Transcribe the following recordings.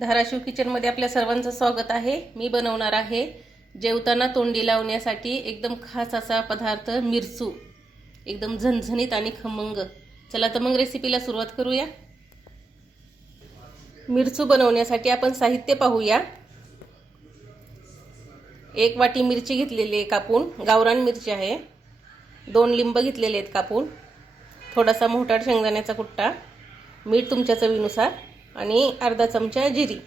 धाराशिव किचनमध्ये आपल्या सर्वांचं स्वागत आहे. मी बनवणार आहे जेवताना तोंडी लावण्यासाठी एकदम खास असा पदार्थ मिरचू. एकदम झणझणीत आणि खमंग. चला तर मग रेसिपीला सुरुवात करूया. मिरचू बनवण्यासाठी आपण साहित्य पाहूया. एक वाटी मिरची घेतलेली आहे कापून. गावरान मिरची आहे. दोन लिंब घेतलेले आहेत कापून. थोडासा मोठाड शेंगदाण्याचा कुट्टा. मीठ तुमच्या चवीनुसार. आणि अर्धा चमचा जिरी.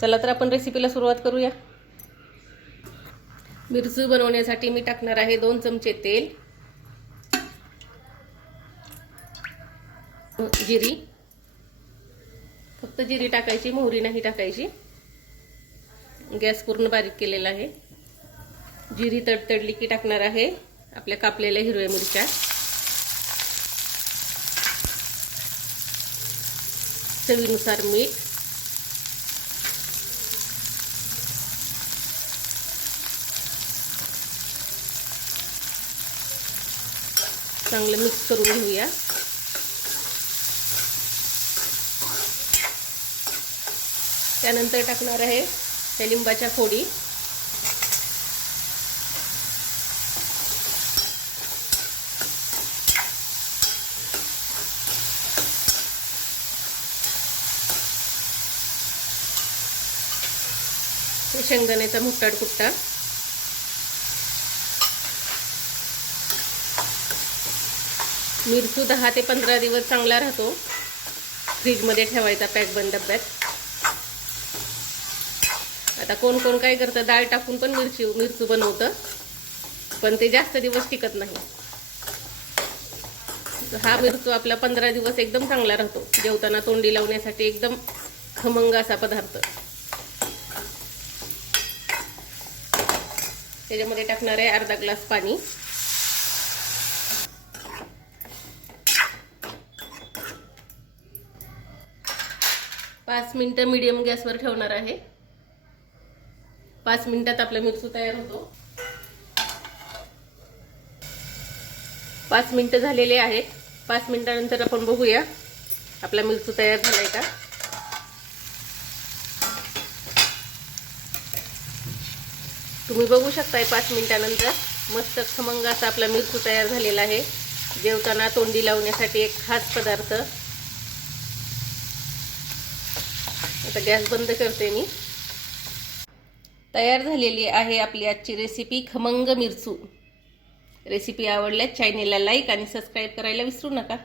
चला तर आपण रेसिपीला सुरुवात करूया. मिरची बनवण्यासाठी मी टाकणार आहे दोन चमचे तेल. जिरी. फक्त जिरी टाकायची मोहरी नाही टाकायची. गॅस पूर्ण बारीक केलेला आहे. जिरी तडतडली की टाकणार आहे आपल्या कापलेल्या हिरव्या मिरच्या. चवीनुसार मीठ. चांगलं मिक्स करून घेऊया. त्यानंतर टाकणार आहे त्या लिंबाच्या फोडी. शेंगदाण्याचा मुट्टाड कुट्टा मिरचू दहा ते पंधरा दिवस चांगला राहतो. फ्रीजमध्ये ठेवायचा पॅक बंद डब्यात. आता कोण कोण काय करतं डाळ टाकून पण मिरची मिरचू बनवतं. पण ते जास्त दिवस टिकत नाही. हा मिरचू आपला पंधरा दिवस एकदम चांगला राहतो. जेवताना तोंडी लावण्यासाठी एकदम खमंग असा पदार्थ. त्याच्यामध्ये टाकणार आहे अर्धा ग्लास पाणी. पाच मिनटं मीडियम गॅसवर ठेवणार आहे. पाच मिनिटात आपला मिरचू तयार होतो. पाच मिनटं झालेले आहेत. पाच मिनटानंतर आपण बघूया आपला मिरचू तयार झालाय का? तुम्ही बघू शकताय पाच मिनिटानंतर मस्त खमंग असा आपला मिरचू तयार झालेला आहे. जेवताना तोंडी लावण्यासाठी एक खास पदार्थ. आता गॅस बंद करते मी. तयार झालेली आहे आपली आजची रेसिपी खमंग मिरचू. रेसिपी आवडल्यास चॅनेलला लाईक आणि सबस्क्राईब करायला विसरू नका.